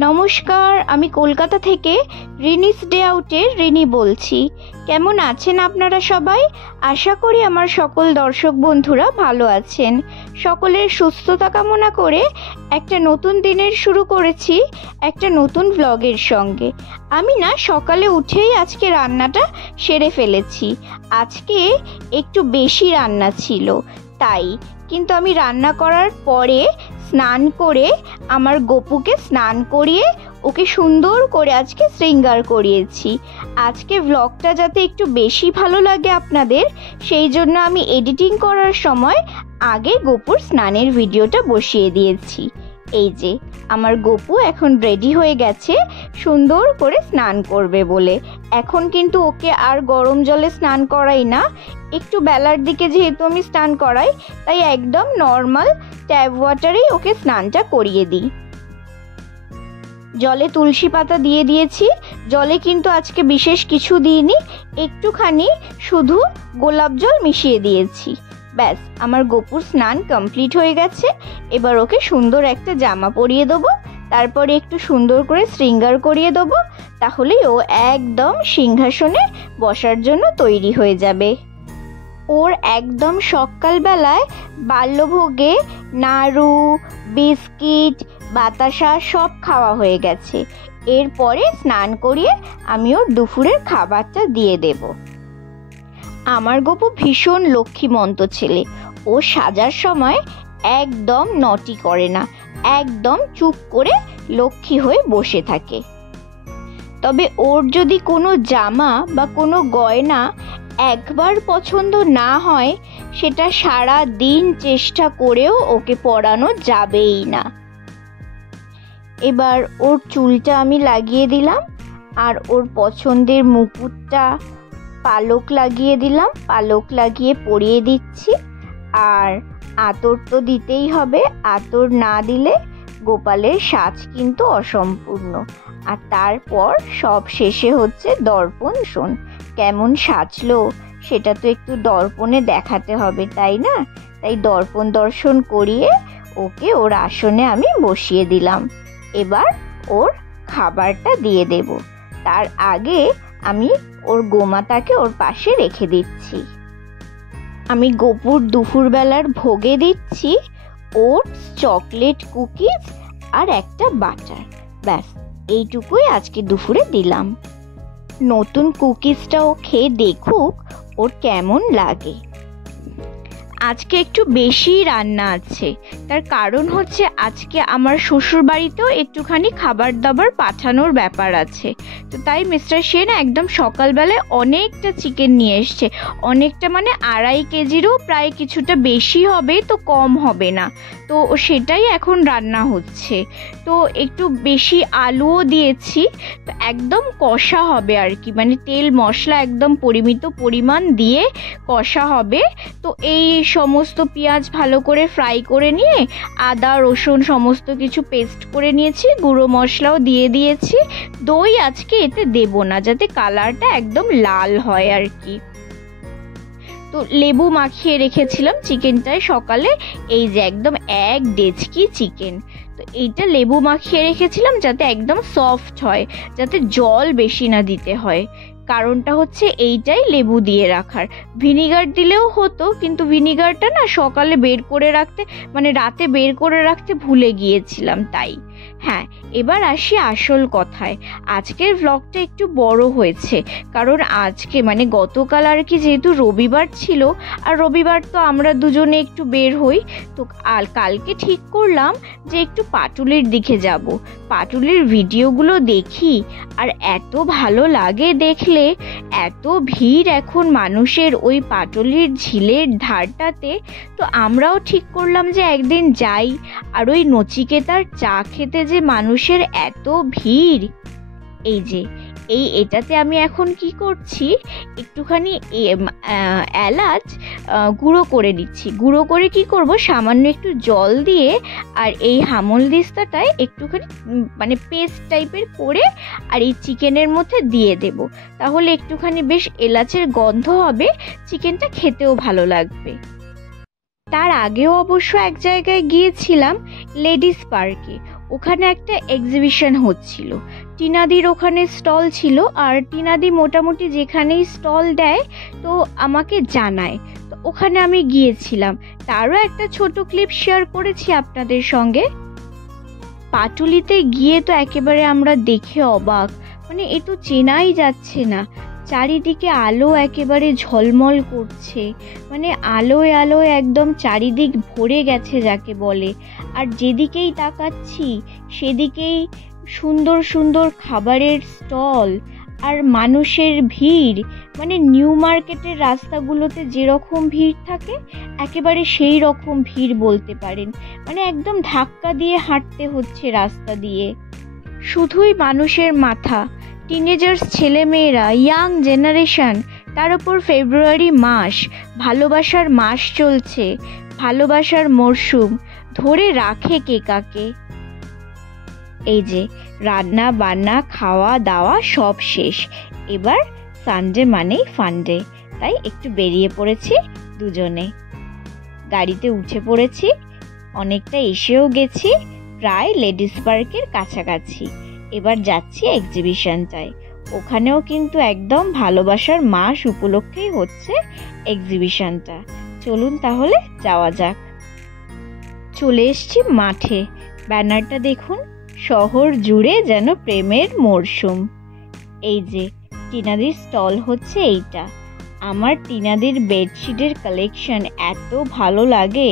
নমস্কার, আমি কলকাতা থেকে রিনিস ডে আউটের রিনি বলছি। কেমন আছেন আপনারা সবাই? আশা করি আমার সকল দর্শক বন্ধুরা ভালো আছেন। সকলের সুস্থতা কামনা করে একটা নতুন দিনের শুরু করেছি একটা নতুন ব্লগের সঙ্গে। আমি সকালে উঠেই আজকে রান্নাটা সেরে ফেলেছি। আজকে একটু বেশি রান্না ছিল, তাই কিন্তু আমি রান্না করার পরে স্নান করে আমার গপুকে স্নান করিয়ে ওকে সুন্দর করে আজকে শৃঙ্গার করিয়েছি। আজকে ব্লগটা যাতে একটু বেশি ভালো লাগে আপনাদের, সেই জন্য আমি এডিটিং করার সময় আগে গপুর স্নানের ভিডিওটা বসিয়ে দিয়েছি। এই যে আমার গপু এখন রেডি হয়ে গেছে সুন্দর করে স্নান করবে বলে। এখন কিন্তু ওকে আর গরম জলে স্নান করাই না, একটু বেলার দিকে যেহেতু আমি স্নান করাই, তাই একদম নর্মাল ট্যাপ ওয়াটারেই ওকে স্নানটা করিয়ে দিই। জলে তুলসী পাতা দিয়ে দিয়েছি, জলে কিন্তু আজকে বিশেষ কিছু দিইনি, একটুখানি শুধু গোলাপ জল মিশিয়ে দিয়েছি। ব্যাস, আমার গপুর স্নান কমপ্লিট হয়ে গেছে। এবার ওকে সুন্দর একটা জামা পরিয়ে দেবো, তারপরে একটু সুন্দর করে শৃঙ্গার করিয়ে দেবো, তাহলেই ও একদম সিংহাসনে বসার জন্য তৈরি হয়ে যাবে। ওর একদম সকালবেলায় বাল্যভোগে নাড়ু, বিস্কিট, বাতাসা সব খাওয়া হয়ে গেছে। এরপরে স্নান করিয়ে আমি ওর দুপুরের খাবারটা দিয়ে দেব। আমার গপু ভীষণ লক্ষ্মীমন্ত ছেলে। ও সাজার সময় একদম নটি করে না, একদম চুপ করে লক্ষ্মী হয়ে বসে থাকে। তবে ওর যদি কোনো জামা বা কোনো গয়না একবার পছন্দ না হয়, সেটা সারা দিন চেষ্টা করেও ওকে পরানো যাবেই না। এবার ওর চুলটা আমি লাগিয়ে দিলাম, আর ওর পছন্দের মুকুটটা পালক লাগিয়ে দিলাম, পালক লাগিয়ে পরিয়ে দিচ্ছি। আর আতর তো দিতেই হবে, আতর না দিলে গোপালের সাজ কিন্তু অসম্পূর্ণ। আর তারপর সব শেষে হচ্ছে দর্পণ। শোন কেমন সাজলো সেটা তো একটু দর্পণে দেখাতে হবে, তাই না? তাই দর্পণ দর্শন করিয়ে ওকে ওর আসনে আমি বসিয়ে দিলাম। এবার ওর খাবারটা দিয়ে দেব, তার আগে আমি ওর গোমাতাকে ওর পাশে রেখে দিচ্ছি। আমি গপুর দুপুরবেলার ভোগে দিচ্ছি ওটস, চকলেট, কুকিজ আর একটা বাটার। ব্যাস, এইটুকুই আজকে দুপুরে দিলাম। নতুন কুকিজটা ও খেয়ে দেখুক ওর কেমন লাগে। আজকে একটু বেশি রান্না আছে, তার কারণ হচ্ছে আজকে আমার শ্বশুর বাড়িতেও একটুখানি খাবার দাবার পাঠানোর ব্যাপার আছে। তো তাই মিস্টার সেন একদম সকালবেলায় অনেকটা চিকেন নিয়ে এসছে, অনেকটা মানে 2.5 কেজিরও প্রায় কিছুটা বেশি হবে, তো কম হবে না। তো সেটাই এখন রান্না হচ্ছে। তো একটু বেশি আলুও দিয়েছি, তো একদম কষা হবে আর কি, মানে তেল মশলা একদম পরিমিত পরিমাণ দিয়ে কষা হবে। তো এই সমস্ত পেঁয়াজ ভালো করে ফ্রাই করে নিয়ে আদা রসুন সমস্ত কিছু পেস্ট করে নিয়েছি, গুঁড়ো মশলাও দিয়ে দিয়েছি। দই আজকে এতে দেব না, যাতে কালারটা একদম লাল হয় আর কি। তো লেবু মাখিয়ে রেখেছিলাম চিকেনটায় সকালে, এই যে একদম 1 ডেচকি চিকেন। তো এইটা লেবু মাখিয়ে রেখেছিলাম যাতে একদম সফট হয়, যাতে জল বেশি না দিতে হয়। কারণটা হচ্ছে এইটাই লেবু দিয়ে রাখার। ভিনিগার দিলেও হতো, কিন্তু ভিনিগারটা সকালে বের করে রাখতে, মানে রাতে বের করে রাখতে ভুলে গিয়েছিলাম, তাই। হ্যাঁ, এবার আসি আসল কথায়। আজকের ব্লগটা একটু বড় হয়েছে, কারণ আজকে মানে গতকাল আর কি যেহেতু রবিবার ছিল, আর রবিবার তো আমরা দুজনে একটু বের হই, তো কালকে ঠিক করলাম যে একটু পাটুলির দিকে যাব। পাটুলির ভিডিওগুলো দেখি আর এত ভালো লাগে দেখলে, এত ভিড় এখন মানুষের ওই পাটুলির ঝিলের ধারটাতে। তো আমরাও ঠিক করলাম যে একদিন যাই, আর ওই নচিকেতার চা খেতে যে মানুষের এত ভিড়। এই যে এটাতে আমি এখন কি করছি, একটুখানি এলাচ গুঁড়ো করে দিচ্ছি। গুঁড়ো করে কি করব, সামান্য একটু জল দিয়ে আর এই হামল দিস্তাটায় একটুখানি মানে পেস্ট টাইপের করে আর এই চিকেনের মধ্যে দিয়ে দেব, তাহলে একটুখানি বেশ এলাচের গন্ধ হবে, চিকেনটা খেতেও ভালো লাগবে। তার আগেও অবশ্য এক জায়গায় গিয়েছিলাম লেডিস পার্কে, ওখানে একটা এক্সিবিশন হচ্ছিল। টিনাদির ওখানে স্টল ছিল, আর টিনাদি মোটামুটি যেখানেই স্টল দেয় তো আমাকে জানায়, তো ওখানে আমি গিয়েছিলাম। তারও একটা ছোট ক্লিপ শেয়ার করেছি আপনাদের সঙ্গে। পাটুলিতে গিয়ে তো একেবারে আমরা দেখে অবাক, মানে এ তো চেনাই যাচ্ছে না। চারিদিকে আলো একেবারে ঝলমল করছে, মানে আলোয় আলোয় একদম চারিদিক ভরে গেছে যাকে বলে। আর যেদিকেই তাকাচ্ছি সেদিকেই সুন্দর সুন্দর খাবারের স্টল আর মানুষের ভিড়, মানে নিউ মার্কেটের রাস্তাগুলোতে যেরকম ভিড় থাকে একেবারে সেই রকম ভিড় বলতে পারেন। মানে একদম ধাক্কা দিয়ে হাঁটতে হচ্ছে রাস্তা দিয়ে, শুধুই মানুষের মাথা, টিনেজার্স ছেলেমেয়েরা, ইয়াং জেনারেশন। তার উপর ফেব্রুয়ারি মাস, ভালোবাসার মাস চলছে, ভালোবাসার মরশুম, ধরে রাখে কে কাকে। এই যে রান্না বান্না খাওয়া দাওয়া সব শেষ, এবার সানডে মানেই ফান্ডে, তাই একটু বেরিয়ে পড়েছি দুজনে। গাড়িতে উঠে পড়েছি, অনেকটা এসেও গেছি, প্রায় লেডিস পার্কের কাছাকাছি। এবার যাচ্ছি এক্সিবিশনটায়। ওখানেও কিন্তু একদম ভালোবাসার মাস উপলক্ষেই হচ্ছে এক্সিবিশনটা। চলুন তাহলে যাওয়া যাক। চলে এসছি মাঠে। ব্যানারটা দেখুন, শহর জুড়ে যেন প্রেমের মরশুম। এই যে টিনাদির স্টল হচ্ছে এইটা। আমার টিনাদির বেডশিটের কালেকশন এত ভালো লাগে,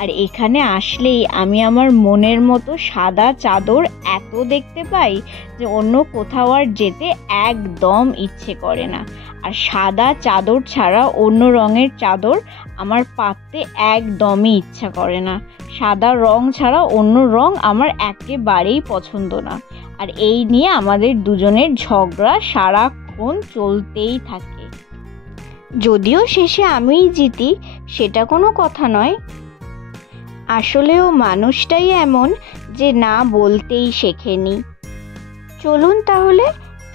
আর এখানে আসলেই আমি আমার মনের মতো সাদা চাদর এত দেখতে পাই যে অন্য কোথাও আর যেতে একদম ইচ্ছে করে না। আর সাদা চাদর ছাড়া অন্য রঙের চাদর আমার পাততে একদমই ইচ্ছা করে না। সাদা রং ছাড়া অন্য রং আমার একেবারেই পছন্দ না। আর এই নিয়ে আমাদের দুজনের ঝগড়া সারাক্ষণ চলতেই থাকে। যদিও শেষে আমিই জিতি, সেটা কোনো কথা নয়। আসলেও মানুষটাই এমন যে না বলতেই শেখেনি। চলুন তাহলে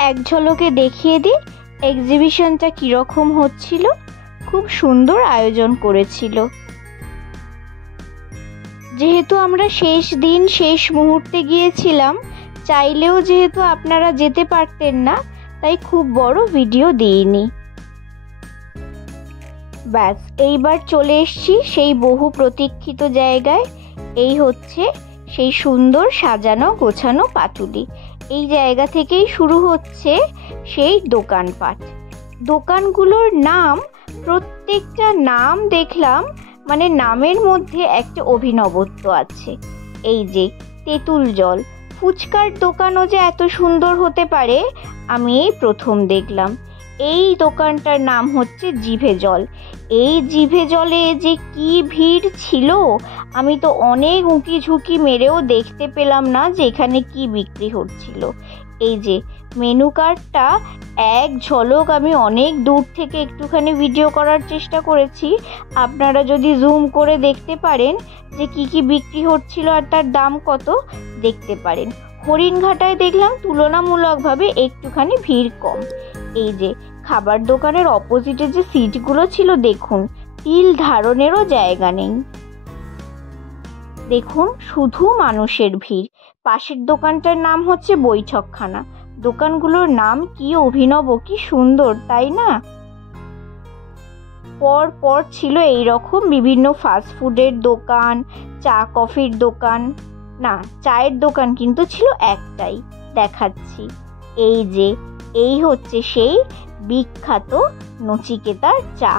এক ঝলকে দেখিয়ে দিই এক্সিবিশনটা কীরকম হচ্ছিল। খুব সুন্দর আয়োজন করেছিল। যেহেতু আমরা শেষ দিন শেষ মুহূর্তে গিয়েছিলাম, চাইলেও যেহেতু আপনারা যেতে পারতেন না, তাই খুব বড় ভিডিও দিইনি। ব্যাস, এইবার চলে এসছি সেই বহু প্রতীক্ষিত জায়গায়। এই হচ্ছে সেই সুন্দর সাজানো গোছানো পাটুলি। এই জায়গা থেকেই শুরু হচ্ছে সেই দোকানপাট। দোকানগুলোর নাম, প্রত্যেকটা নাম দেখলাম, মানে নামের মধ্যে একটা অভিনবত্ব আছে। এই যে তেঁতুল জল, ফুচকার দোকানও যে এত সুন্দর হতে পারে আমি এই প্রথম দেখলাম। এই দোকানটার নাম হচ্ছে জিভে জল। এই জিভে জলে যে কি ভিড় ছিল, আমি তো অনেক উঁকি ঝুঁকি মেরেও দেখতে পেলাম না যে এখানে কি বিক্রি হচ্ছিল। এই যে মেনু কার্ডটা এক ঝলক আমি অনেক দূর থেকে একটুখানি ভিডিও করার চেষ্টা করেছি। আপনারা যদি জুম করে দেখতে পারেন যে কি কি বিক্রি হচ্ছিল আর তার দাম কত দেখতে পারেন। হরিণঘাটায় দেখলাম তুলনামূলকভাবে একটুখানি ভিড় কম। এই যে খাবার দোকানের অপোজিটে যে সিটগুলো ছিল, দেখুন তিল ধারণেরও জায়গা নেই। দেখুন শুধু মানুষের ভিড়। পাশের দোকানটার নাম হচ্ছে বৈঠকখানা। দোকানগুলোর নাম কি অভিনব, কি সুন্দর, তাই না? পর পর ছিল এই রকম বিভিন্ন ফাস্টফুডের দোকান, চা কফির দোকান। না, চায়ের দোকান কিন্তু ছিল একটাই, দেখাচ্ছি। এই যে এই হচ্ছে সেই বিখ্যাত নচিকেতার চা।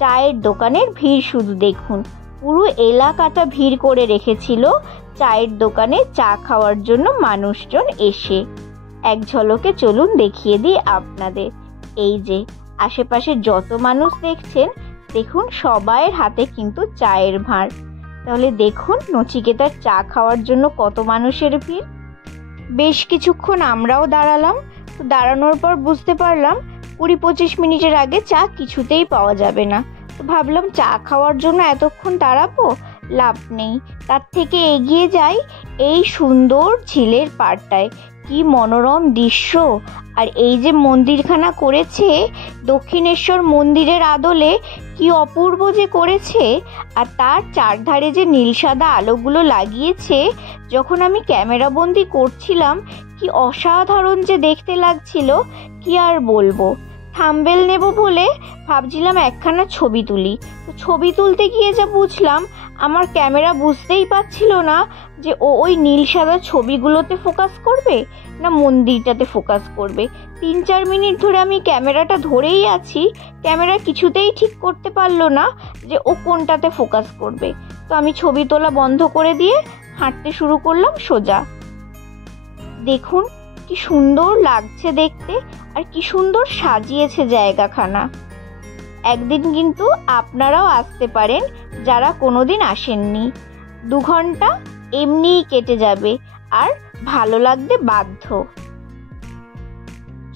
চায়ের দোকানের ভিড় শুধু দেখুন, পুরো এলাকাটা ভিড় করে রেখেছিল চায়ের দোকানে চা খাওয়ার জন্য মানুষজন এসে। এক ঝলকে চলুন দেখিয়ে দিই আপনাদের। এই যে আশেপাশে যত মানুষ দেখছেন, দেখুন সবাইয়ের হাতে কিন্তু চায়ের ভাঁড়। তাহলে দেখুন নচিকেতার চা খাওয়ার জন্য কত মানুষের ভিড়। বেশ কিছুক্ষণ আমরাও দাঁড়ালাম। তো দাঁড়ানোর পর বুঝতে পারলাম 20-25 মিনিটের আগে চা কিছুতেই পাওয়া যাবে না। তো ভাবলাম চা খাওয়ার জন্য এতক্ষণ দাঁড়াবো, লাভ নেই, তার থেকে এগিয়ে যাই এই সুন্দর ঝিলের পাড়টায়। কি মনোরম দৃশ্য। আর এই যে মন্দিরখানা করেছে, দক্ষিণেশ্বর মন্দিরের আদলে কি অপূর্ব যে করেছে। আর তার চারধারে যে নীল সাদা আলোগুলো লাগিয়েছে, যখন আমি ক্যামেরা বন্দি করছিলাম কি অসাধারণ যে দেখতে লাগছিল, কি আর বলবো। থাম্বনেল নেব বলে ভাবছিলাম একখানা ছবি তুলি, তো ছবি তুলতে গিয়ে যা বুঝলাম, আমার ক্যামেরা বুঝতেই পারছিল না যে ওই নীল সাদা ছবিগুলোতে ফোকাস করবে না মন্দিরটাতে ফোকাস করবে। 3-4 মিনিট ধরে আমি ক্যামেরাটা ধরেই আছি, ক্যামেরা কিছুতেই ঠিক করতে পারলো না যে ও কোনটাতে ফোকাস করবে। তো আমি ছবি তোলা বন্ধ করে দিয়ে হাঁটতে শুরু করলাম সোজা। দেখুন কি সুন্দর লাগছে দেখতে, আর কি সুন্দর সাজিয়েছে জায়গাখানা। একদিন কিন্তু আপনারাও আসতে পারেন যারা কোনোদিন আসেননি। 2 ঘন্টা এমনিই কেটে যাবে, আর ভালো লাগতে বাধ্য।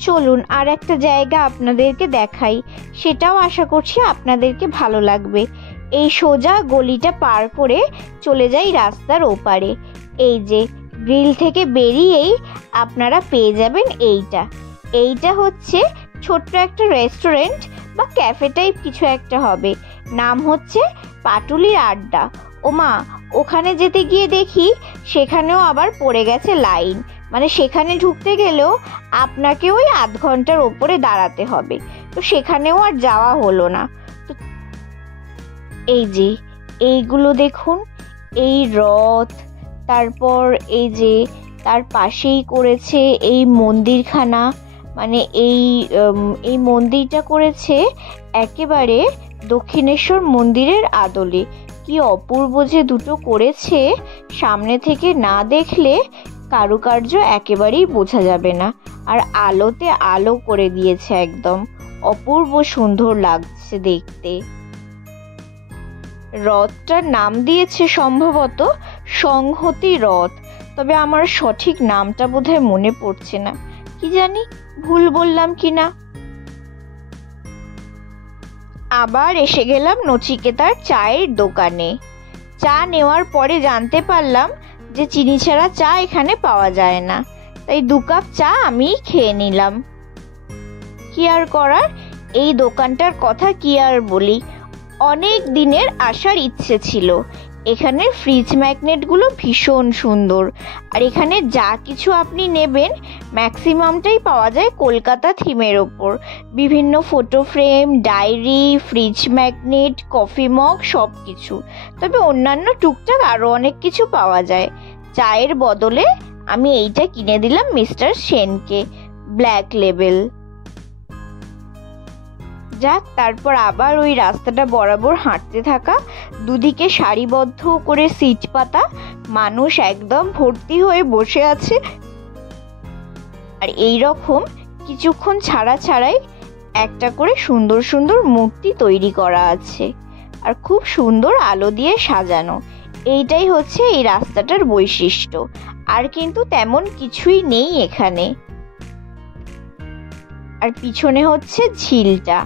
চলুন আর একটা জায়গা আপনাদেরকে দেখাই, সেটাও আশা করছি আপনাদেরকে ভালো লাগবে। এই সোজা গলিটা পার করে চলে যাই রাস্তার ওপারে। এই যে গ্রিল থেকে বেরিয়েই আপনারা পেয়ে যাবেন এইটা হচ্ছে ছোট্ট একটা রেস্টুরেন্ট বা ক্যাফে টাইপ কিছু একটা হবে। নাম হচ্ছে পাটুলির আড্ডা। ওমা, ওখানে যেতে গিয়ে দেখি সেখানেও আবার পড়ে গেছে লাইন, মানে সেখানে ঢুকতে গেলেও আপনাকে ওই আধ ঘন্টার ওপরে দাঁড়াতে হবে। তো সেখানেও আর যাওয়া হলো না। তো এই যে এইগুলো দেখুন, এই রথ, তারপর এই যে তার পাশেই করেছে এই মন্দিরখানা, মানে এই মন্দিরটা করেছে একেবারে দক্ষিণেশ্বর মন্দিরের আদলে। কি অপূর্ব যে দুটো করেছে, সামনে থেকে না দেখলে কারুকার্য একেবারেই বোঝা যাবে না। আর আলোতে আলো করে দিয়েছে, একদম অপূর্ব সুন্দর লাগছে দেখতে। রথটার নাম দিয়েছে সম্ভবত সংহতি রথ, তবে আমার সঠিক নামটা বোধহয় মনে পড়ছে না, কি জানি ভুল বললাম কিনা। আবার এসে গেলাম নচিকেতার চায়ের দোকানে। চা নেওয়ার পরে জানতে পারলাম যে চিনি ছাড়া চা এখানে পাওয়া যায় না, তাই 2 কাপ চা আমি খেয়ে নিলাম। কি আর করার, এই দোকানটার কথা কি আর বলি, অনেক দিনের আসার ইচ্ছে ছিল। এখানের ফ্রিজ ম্যাগনেটগুলো ভীষণ সুন্দর, আর এখানে যা কিছু আপনি নেবেন ম্যাক্সিমামটাই পাওয়া যায় কলকাতা থিমের ওপর। বিভিন্ন photo frame, diary, fridge magnet, coffee mug সব কিছু। তবে অন্যান্য টুকটাক আরও অনেক কিছু পাওয়া যায়। চায়ের বদলে আমি এইটা কিনে দিলাম মিস্টার সেনকে, ব্ল্যাক লেবেল। যাক, তারপর আবার ওই রাস্তাটা বরাবর হাঁটতে থাকা, দুদিকে সারিবদ্ধ করে সিট পাতা, মানুষ একদম ভর্তি হয়ে বসে আছে। আর এই রকম কিছুক্ষণ ছাড়াই একটা করে সুন্দর সুন্দর মূর্তি তৈরি করা আছে, আর খুব সুন্দর আলো দিয়ে সাজানো। এইটাই হচ্ছে এই রাস্তাটার বৈশিষ্ট্য, আর কিন্তু তেমন কিছুই নেই এখানে। আর পিছনে হচ্ছে ঝিলটা।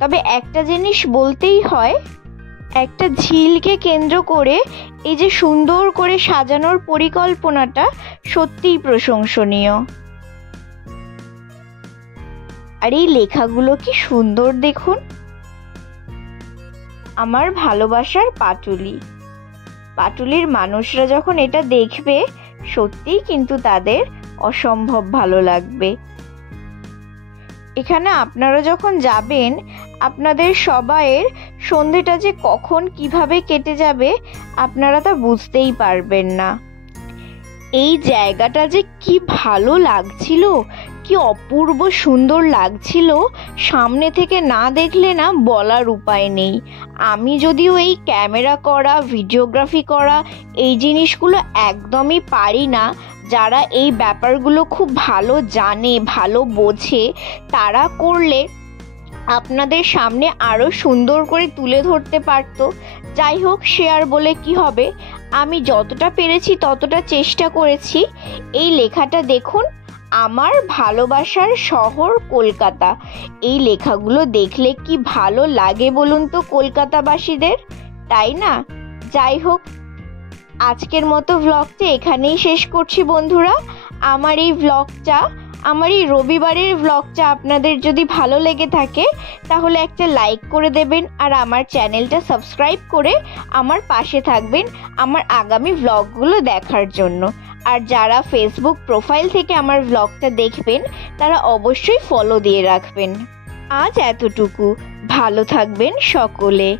তবে একটা জিনিস বলতেই হয়, একটা ঝিলকে কেন্দ্র করে এই যে সুন্দর করে সাজানোর পরিকল্পনাটা সত্যিই প্রশংসনীয়। আর এই লেখাগুলো কি সুন্দর দেখুন, আমার ভালোবাসার পাটুলি। পাটুলির মানুষরা যখন এটা দেখবে সত্যিই কিন্তু তাদের অসম্ভব ভালো লাগবে। এখানে আপনারা যখন যাবেন, আপনাদের সবাইয়ের সন্ধেটা যে কখন কিভাবে কেটে যাবে আপনারা তা বুঝতেই পারবেন না। এই জায়গাটা যে কি ভালো লাগছিল, কি অপূর্ব সুন্দর লাগছিল, সামনে থেকে না দেখলে না বলার উপায় নেই। আমি যদিও এই ক্যামেরা করা, ভিডিওগ্রাফি করা এই জিনিসগুলো একদমই পারি না, যারা এই ব্যাপারগুলো খুব ভালো জানে, ভালো বোঝে, তারা করলে আপনাদের সামনে আরো সুন্দর করে তুলে ধরতে পারতো। যাই হোক, শেয়ার বলে কি হবে, আমি যতটা পেরেছি ততটা চেষ্টা করেছি। এই লেখাটা দেখুন, আমার ভালোবাসার শহর কলকাতা। এই লেখাগুলো দেখলে কি ভালো লাগে বলুন তো কলকাতাবাসীদের, তাই না? যাই হোক, আজকের মতো ভ্লগটা এখানেই শেষ করছি বন্ধুরা। আমার এই রবিবারের ভ্লগটা আপনাদের যদি ভালো লেগে থাকে তাহলে একটা লাইক করে দেবেন, আর আমার চ্যানেলটা সাবস্ক্রাইব করে আমার পাশে থাকবেন আমার আগামী ভ্লগগুলো দেখার জন্য। আর যারা ফেসবুক প্রোফাইল থেকে আমার ভ্লগটা দেখবেন তারা অবশ্যই ফলো দিয়ে রাখবেন। আজ এতটুকু, ভালো থাকবেন সকলে।